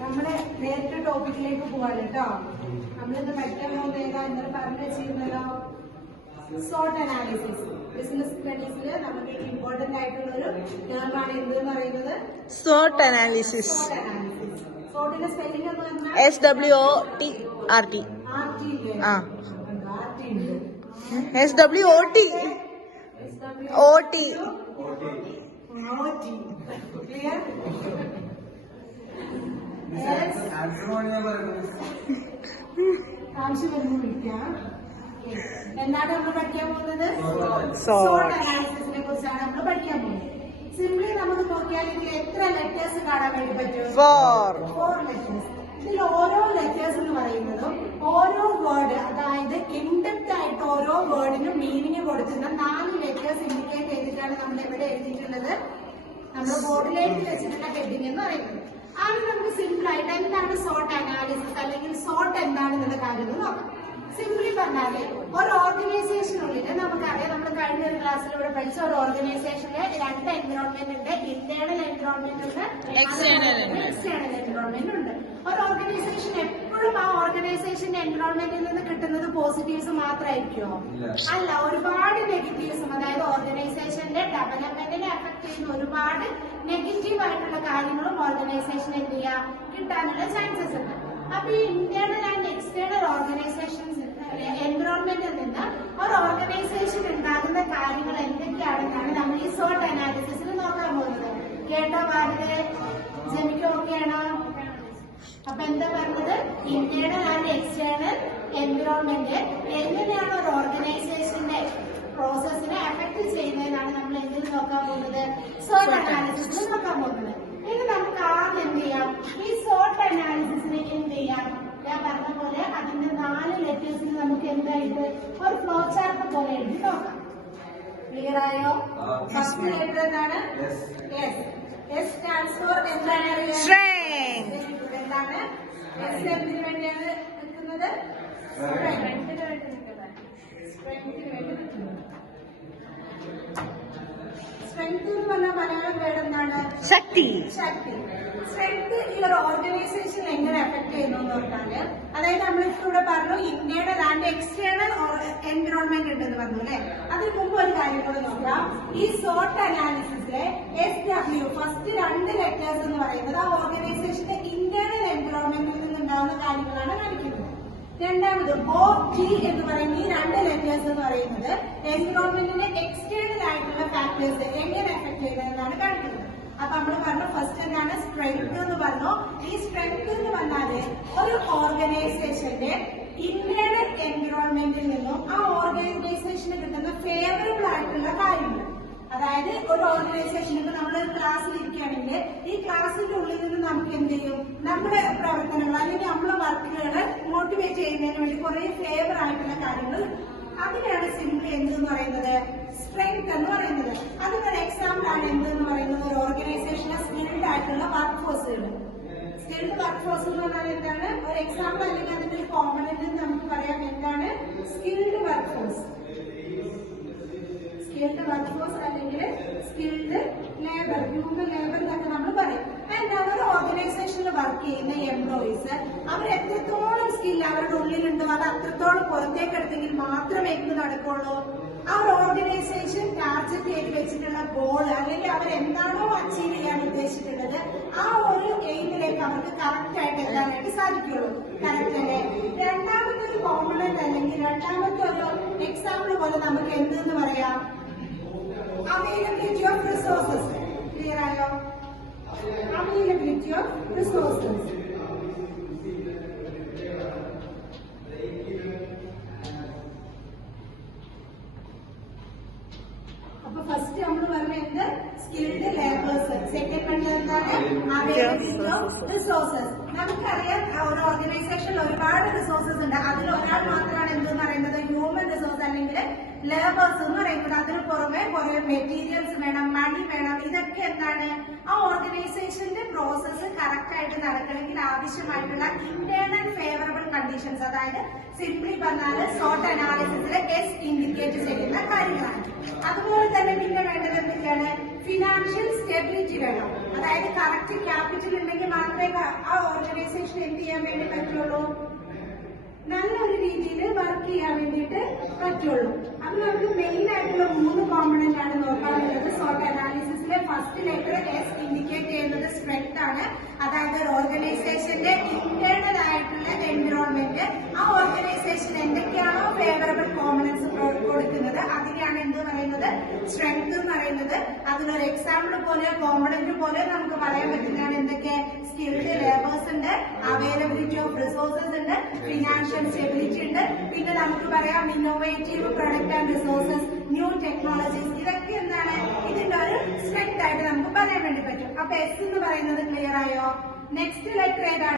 നമ്മള് നേരിട്ട് ടോപ്പിക്കിലേക്ക് പോവാണ് കേട്ടോ. നമ്മളിന്ന് പഠിക്കാൻ പോകുന്ന ഏതാ ഇന്നലെ പറഞ്ഞു വെച്ചിരുന്നല്ലോ, സോട്ട് അനാലിസിസ്. ബിസിനസ് സ്റ്റഡീസിൽ നമുക്ക് ഇമ്പോർട്ടന്റ് ആയിട്ടുള്ള ഒരു ടേമാണ് എന്തെന്ന് പറയുന്നത് സോട്ട് അനാലിസിസ്. സോട്ടിന്റെ സ്പെല്ലിംഗ് എന്ന് പറഞ്ഞാൽ SWOT RT. ആ SWOT OT. ക്ലിയർ? ആവശ്യം വരുമ്പോൾ വിളിക്കാം. എന്താണ് നമ്മൾ പഠിക്കാൻ പോകുന്നത്? സോട്ട് അനാലിസിസിനെ കുറിച്ചാണ് നമ്മൾ പഠിക്കാൻ പോകുന്നത്. സിംപ്ലി നമുക്ക് നോക്കിയാൽ ഇതിൽ എത്ര ലെറ്റേഴ്സ് കാണാൻ വേണ്ടി പറ്റും? 4 ലെറ്റേഴ്സ്. ഇതിൽ ഓരോ ലെറ്റേഴ്സ് എന്ന് പറയുന്നതും ഓരോ വേർഡ്, അതായത് ഇൻഡെപ്റ്റ് ആയിട്ട് ഓരോ വേർഡിനും മീനിങ് കൊടുക്കുന്ന 4 ലെറ്റേഴ്സ് ഇൻഡിക്കേറ്റ് ചെയ്തിട്ടാണ് നമ്മൾ എവിടെ എഴുതിയിട്ടുള്ളത്, നമ്മൾ ബോർഡിലേക്ക് വെച്ചിട്ടുള്ള ഹെഡിങ് എന്ന് പറയുന്നത്. ആദ്യം നമുക്ക് സിമ്പിൾ ആയിട്ട് എന്താണ് സോട്ട് അനാലിസിസ് അല്ലെങ്കിൽ സോട്ട് എന്താണെന്നുള്ള കാര്യങ്ങൾ നോക്കാം. സിംപ്ലി പറഞ്ഞാല് ഒരു ഓർഗനൈസേഷനുള്ളിൽ നമുക്കറിയാം, നമ്മൾ കഴിഞ്ഞ ഒരു ക്ലാസ്സിലൂടെ പഠിച്ച ഒരു ഓർഗനൈസേഷനില് 2 എൻവിറോൺമെന്റ് ഉണ്ട്. ഇന്റേണൽ എൻവിറോൺമെന്റ് ഉണ്ട്, എക്സ്റ്റേണൽ എൻവിറോൺമെന്റ് ഉണ്ട്. ഒരു ഓർഗനൈസേഷൻ എപ്പോഴും ആ ഓർഗനൈസേഷന്റെ എൻവിറോൺമെന്റിൽ നിന്ന് കിട്ടുന്നത് പോസിറ്റീവ്സ് മാത്രമായിരിക്കുമോ? അല്ല, ഒരുപാട് നെഗറ്റീവ്സും, അതായത് ഓർഗനൈസേഷന്റെ ഡെവലപ്മെന്റിനെ അഫക്ട് ചെയ്യുന്ന ഒരുപാട് നെഗറ്റീവ് ആയിട്ടുള്ള കാര്യങ്ങളും ഓർഗനൈസേഷൻ എന്ത് ചെയ്യാം, കിട്ടാനുള്ള ചാൻസസ് ഉണ്ട്. അപ്പൊ ഈ ഇന്റേണൽ ആൻഡ് എക്സ്റ്റേണൽ ഓർഗനൈസേഷൻസ് എൻവിറോൺമെന്റിൽ നിന്ന് ഒരു ഓർഗനൈസേഷൻ ഉണ്ടാകുന്ന കാര്യങ്ങൾ എന്തൊക്കെയാണെന്നാണ് നമ്മൾ ഈ സോട്ട് അനാലിസിസിൽ നോക്കാൻ പോകുന്നത്. കേട്ടോ ഭാരത്? ജമിക്ക് ഓക്കെയാണോ? അപ്പൊ എന്താ പറഞ്ഞത്? ഇന്റേണൽ ആൻഡ് എക്സ്റ്റേണൽ എൻവിറോൺമെന്റ് എങ്ങനെയാണ് ഒരു ഓർഗനൈസേഷന്റെ പ്രോസസ്സിനെ അഫക്ട് ചെയ്യുന്നതെന്നാണ് നമ്മൾ എന്തിൽ നോക്കാൻ പോകുന്നത്? സോട്ട് അനാലിസിസിൽ നോക്കാൻ പോകുന്നത്. ഇനി നമുക്ക് ആദ്യം എന്ത് ചെയ്യാം, ഈ സോട്ട് അനാലിസിസിനെ എന്ത് ചെയ്യാം, ഞാൻ പറഞ്ഞ പോലെ അതിന്റെ 4 ലെറ്റേഴ്സിന് നമുക്ക് എന്തായിട്ട് ഒരു ഫ്ലോ ചാർട്ട് പോലെ എഴുതി നോക്കാം. ക്ലിയർ ആയോ? ഫസ്റ്റ് ലെറ്റർ എന്താണ്? എസ് സ്റ്റാൻഡ്സ് ഫോർ എന്താണ്? എന്താണ് എസ്? എന്തിനു വേണ്ടിയാണ് നിൽക്കുന്നത്? സ്ട്രെങ്തിന് വേണ്ടി നിൽക്കുന്നത്. സ്ട്രെങ്ത് എന്ന് പറഞ്ഞാൽ മലയാളം വേർഡ് എന്താണ്? ശക്തി. സ്ട്രെങ്ത് ഈ ഒരു ഓർഗനൈസേഷൻ എങ്ങനെ അഫക്ട് ചെയ്യുന്നു എന്ന് പറഞ്ഞാല്, അതായത് നമ്മളിവിടെ പറഞ്ഞു ഇന്റേണൽ ആൻഡ് എക്സ്റ്റേണൽ എൻവിറോൺമെന്റ് ഉണ്ടെന്ന് പറഞ്ഞു അല്ലെ. അതിന് മുമ്പ് ഒരു കാര്യം കൂടെ നോക്കാം. ഈ സോട്ട് അനാലിസിസിലെ SW ഫസ്റ്റ് 2 ലെറ്റേഴ്സ് എന്ന് പറയുന്നത് ആ ഓർഗനൈസേഷന്റെ ഇന്റേണൽ എൻവിറോൺമെന്റിൽ നിന്നുണ്ടാവുന്ന കാര്യങ്ങളാണ് കാണിക്കുന്നത്. രണ്ടാമത് OT എന്ന് പറയുന്ന ഈ 2 ലെറ്റേഴ്സ് എന്ന് പറയുന്നത് എൻവിറോൺമെന്റിന്റെ എക്സ്റ്റേണൽ ആയിട്ടുള്ള ഫാക്ടേഴ്സ് എങ്ങനെ എഫക്ട് ചെയ്യുന്നതെന്നാണ് കാണിക്കുന്നത്. അപ്പൊ നമ്മൾ പറഞ്ഞു ഫസ്റ്റ് എന്താണ്? സ്ട്രെങ്ത് എന്ന് പറഞ്ഞു. ഈ സ്ട്രെങ്ത് എന്ന് പറഞ്ഞാല് ഒരു ഓർഗനൈസേഷന്റെ ഇന്റേണൽ എൻവിറോൺമെന്റിൽ നിന്നും ആ ഓർഗനൈസേഷന് കിട്ടുന്ന ഫേവറബിൾ ആയിട്ടുള്ള കാര്യങ്ങൾ, അതായത് ഒരു ഓർഗനൈസേഷനിൽ നമ്മളൊരു ക്ലാസ്സിൽ ഇരിക്കുകയാണെങ്കിൽ ഈ ക്ലാസ്സിന്റെ ഉള്ളിൽ നിന്ന് നമുക്ക് എന്ത് ചെയ്യും, നമ്മുടെ പ്രവർത്തനങ്ങൾ അല്ലെങ്കിൽ നമ്മളെ വർക്കുകളെ മോട്ടിവേറ്റ് ചെയ്യുന്നതിന് വേണ്ടി കുറെ ഫേവർ ആയിട്ടുള്ള കാര്യങ്ങൾ, അതിനാണ് സിംപ്ലി എന്തെന്ന് പറയുന്നത്? സ്ട്രെങ്ത് എന്ന് പറയുന്നത്. അതിനൊരു എക്സാമ്പിൾ ആണ് എന്തെന്ന് പറയുന്നത്? ഒരു ഓർഗനൈസേഷനെ സ്കിൽഡ് ആയിട്ടുള്ള വർക്ക് ഫോഴ്സുകൾ. സ്കിൽഡ് വർക്ക് ഫോഴ്സ് എന്ന് പറഞ്ഞാൽ എന്താണ്? ഒരു എക്സാമ്പിൾ അല്ലെങ്കിൽ അതിന്റെ ഒരു കോമ്പണന്റ് നമുക്ക് പറയാം. എന്താണ് skilled work force? Skilled work force അല്ലെങ്കിൽ സ്കിൽഡ് ലേബർ, ഹ്യൂമൻ ലേബർ എന്നൊക്കെ നമ്മൾ പറയും. എന്താ, ഒരു ഓർഗനൈസേഷനിൽ വർക്ക് ചെയ്യുന്ന എംപ്ലോയീസ് അവർ എത്രത്തോളം സ്കിൽ അവരുടെ ഉള്ളിലുണ്ടോ അത് അത്രത്തോളം പുറത്തേക്ക് എടുത്തെങ്കിൽ മാത്രമേ എന്ത് നടക്കുള്ളൂ, ആ ഒരു ഓർഗനൈസേഷൻ ടാർഗറ്റ് ചെയ്ത് വെച്ചിട്ടുള്ള ഗോൾ അല്ലെങ്കിൽ അവരെന്താണോ അച്ചീവ് ചെയ്യാൻ ഉദ്ദേശിച്ചിട്ടുള്ളത് ആ ഒരു എയിമിലേക്ക് അവർക്ക് കറക്റ്റ് ആയിട്ട് എത്താനായിട്ട് സാധിക്കുള്ളൂ. കറക്റ്റ് അല്ലേ? രണ്ടാമത്തെ ഒരു കോമ്പണന്റ് അല്ലെങ്കിൽ രണ്ടാമത്തെ ഒരു എക്സാമ്പിൾ പോലെ നമുക്ക് എന്തെന്ന് പറയാം? Availability of resources. ക്ലിയർ ആയോ? Availability of resources. അപ്പൊ ഫസ്റ്റ് നമ്മൾ പറഞ്ഞത് സ്കിൽഡ് ലേബേഴ്സ്. സെക്കൻഡ് എന്താണ്? Availability of resources. നമുക്കറിയാം ഒരു ഓർഗനൈസേഷനിൽ ഒരുപാട് റിസോഴ്സസ് ഉണ്ട്. അതിൽ ഒരാൾ മാത്രമാണ് എന്തെന്ന് പറയുന്നത്? ഹ്യൂമൻ റിസോഴ്സ് അല്ലെങ്കിൽ ലേബേഴ്സ് എന്ന് പറയുന്നത്. അതിന് പുറമെ കുറെ മെറ്റീരിയൽസ് വേണം, മണി വേണം. ഇതൊക്കെ എന്താണ് ആ ഓർഗനൈസേഷന്റെ പ്രോസസ്സ് കറക്റ്റ് ആയിട്ട് നടക്കണമെങ്കിൽ ആവശ്യമായിട്ടുള്ള ഇന്റേണൽ ഫേവറബിൾ കണ്ടീഷൻസ്, അതായത് സിംപ്ലി പറഞ്ഞാല് സോട്ട് അനാലിസിസിൽ എസ് ഇൻഡിക്കേറ്റ് ചെയ്യുന്ന കാര്യങ്ങളാണ്. അതുപോലെ തന്നെ പിന്നെ വേണ്ടത് എന്തൊക്കെയാണ്? ഫിനാൻഷ്യൽ സ്റ്റെബിലിറ്റി വേണം. അതായത് കറക്റ്റ് ക്യാപിറ്റൽ ഉണ്ടെങ്കിൽ മാത്രമേ ആ ഓർഗനൈസേഷൻ എന്ത് ചെയ്യാൻ വേണ്ടി പറ്റുള്ളൂ, നല്ലൊരു രീതിയിൽ വർക്ക് ചെയ്യാൻ വേണ്ടിയിട്ട് പറ്റുള്ളൂ. അത് നമുക്ക് മെയിൻ ആയിട്ടുള്ള 3 കോമ്പണന്റ് ആണ് നോക്കാനുള്ളത്. സോട്ട് അനാലിസിസിലെ ഫസ്റ്റ് ലെറ്റർ എസ് ഇൻഡിക്കേറ്റ് ചെയ്യുന്നത് സ്ട്രെങ്ത് ആണ്. അതായത് ഒരു ഓർഗനൈസേഷന്റെ ഇന്റേണൽ ആയിട്ടുള്ള എൻവിറോൺമെന്റ്, ആ ഓർഗനൈസേഷൻ എന്തൊക്കെയാണോ ഫേവറബിൾ കോമ്പണൻസ് കൊടുക്കുന്നത് അതിനെയാണ് എന്ത് പറയുന്നത്, സ്ട്രെങ്ത് എന്ന് പറയുന്നത്. അതിനൊരു എക്സാമ്പിൾ പോലെ കോമ്പണന്റ് പോലെ നമുക്ക് പറയാൻ പറ്റുന്നതാണ് എന്തൊക്കെ, സ്കിൽഡ് ലേബേഴ്സ് ഉണ്ട്, അവൈലബിലിറ്റി ഓഫ് റിസോഴ്സസ് ഉണ്ട്, ഫിനാൻഷ്യൽ സ്റ്റെബിലിറ്റി ഉണ്ട്, പിന്നെ നമുക്ക് പറയാം innovative product and resources, new technologies. ഇതൊക്കെ എന്താണ് ഇതിന്റെ ഒരു സ്ട്രെങ്ത് ആയിട്ട് നമുക്ക് പറയാൻ വേണ്ടി പറ്റും. അപ്പൊ എസ് എന്ന് പറയുന്നത് ക്ലിയർ ആയോ? നെക്സ്റ്റ് ലെറ്റർ ഏതാണ്?